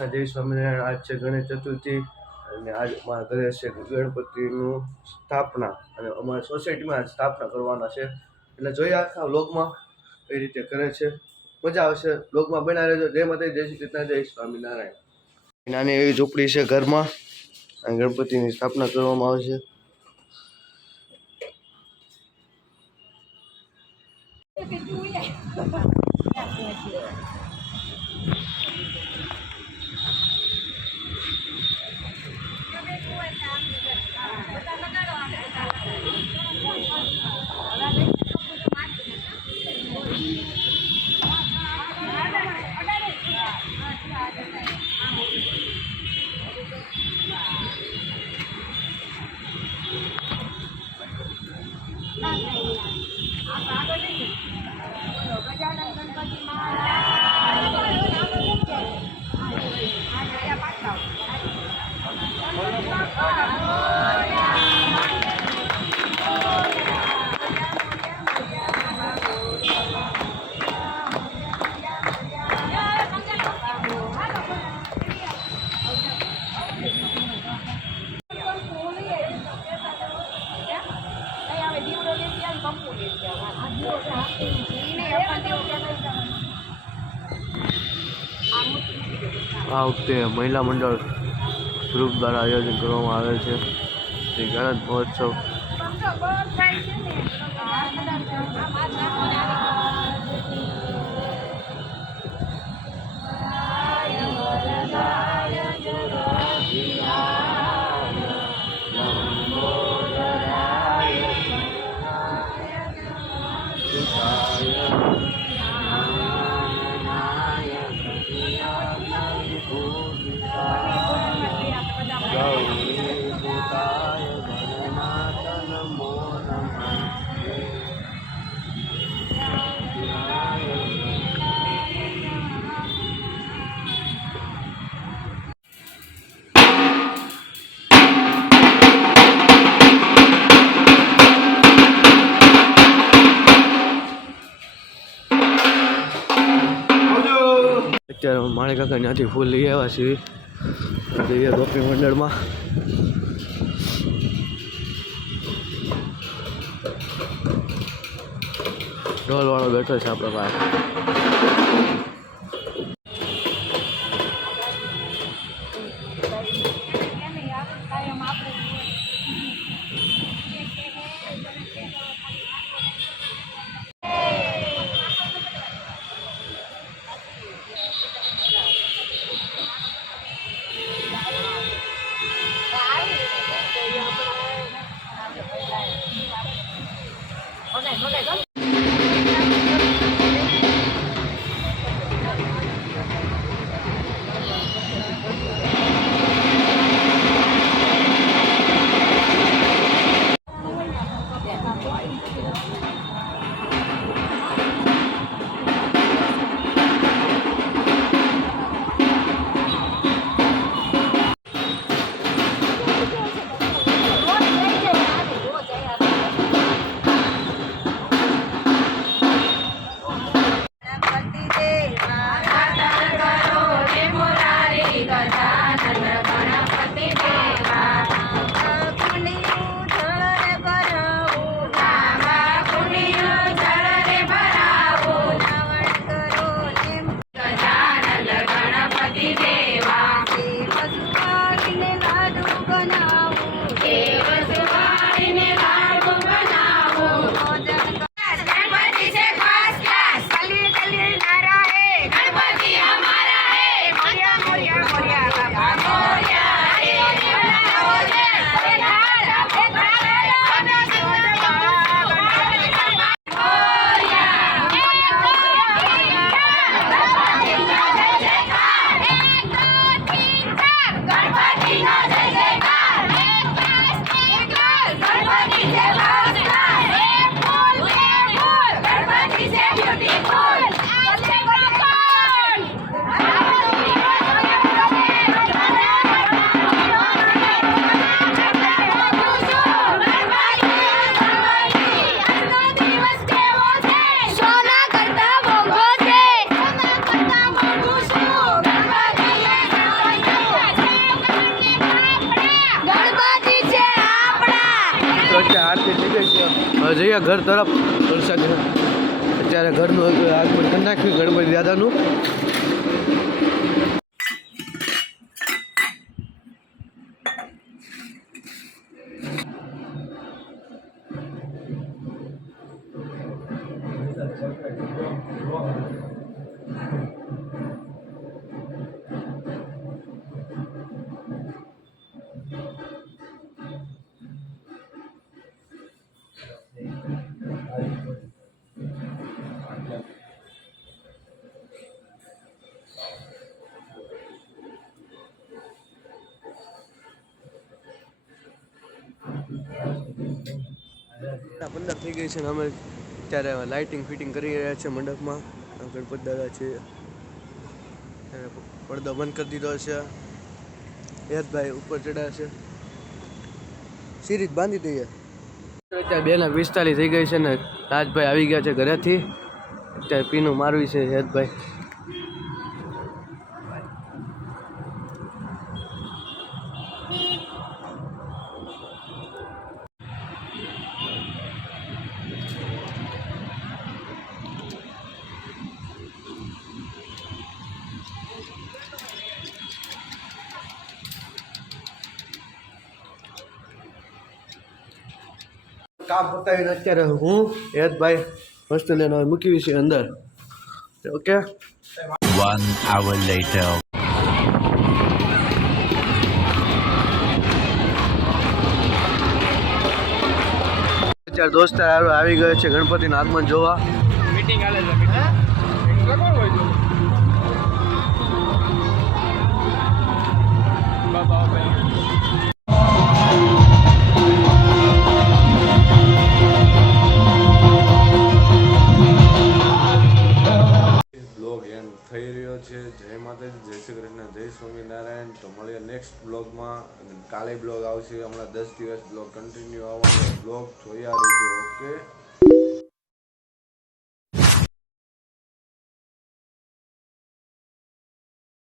કૃષ્ણ, જય સ્વામિનારાયણ। આજ છે ગણેશ ચતુર્થી અને આજ અમારા ઘરે છે ગણપતિનું સ્થાપના અને અમારી સોસાયટીમાં સ્થાપના કરવાના છે। એટલે જોઈએ આખા વ્લોગમાં કઈ રીતે કરે છે, મજા આવશે। વ્લોગમાં બના રહેજો। જય માતાજી, જય શ્રી કૃષ્ણ, જય સ્વામિનારાયણ। નાની એવી ઝૂંપડી છે ઘરમાં અને ગણપતિની સ્થાપના કરવામાં આવશે। આ વખતે મહિલા મંડળ ગ્રુપ દ્વારા આયોજન કરવામાં આવેલ છે શ્રી ગણેશ મહોત્સવ। અત્યારે માણે કાકા ત્યાંથી ફૂલ લઈ આવ્યા છીએ, જઈએ ગોપી મંડળમાં। ઢોલવાળો બેઠો છે આપણા પાસે। જઈએ ઘર તરફ. વરસાદ અત્યારે ઘરનું આગમન કરી નાખ્યું ગણપતિ દાદાનું. પંદર થઈ ગઈ છે ને અમે ત્યારે લાઇટિંગ ફિટિંગ કરી રહ્યા છે મંડપમાં. ગણપતિ દાદા છે, પડદો બંધ કરી દીધો છે. યશભાઈ ઉપર ચડ્યા છે, સિરીજ બાંધી દઈએ. અત્યારે 2:45 થઈ ગઈ છે ને રાજભાઈ આવી ગયા છે ઘરેથી. અત્યારે પીનું મારવી છે યશભાઈ. કામ પતાવીને અત્યારે હું યશભાઈ વસ્તુ લઈને મૂકી છે અંદર. ઓકે. 1 hour later. અત્યારે દોસ્તાર આવી ગયો છે ગણપતિનું આગમન જોવા. મીટિંગ હાલે છે. મીટિંગ કોણ હોય છે? બાબા ભાઈ બ્લોગ એન્ડ થઈ રહ્યો છે. જય માતાજી, જય શ્રી કૃષ્ણ, જય સ્વામિનારાયણ. તો મળીએ નેક્સ્ટ બ્લોગમાં. કાલે બ્લોગ આવશે. હમણાં 10 દિવસ બ્લોગ કન્ટિન્યુ આવવાનો. બ્લોગ જોયા રહેજો. ઓકે.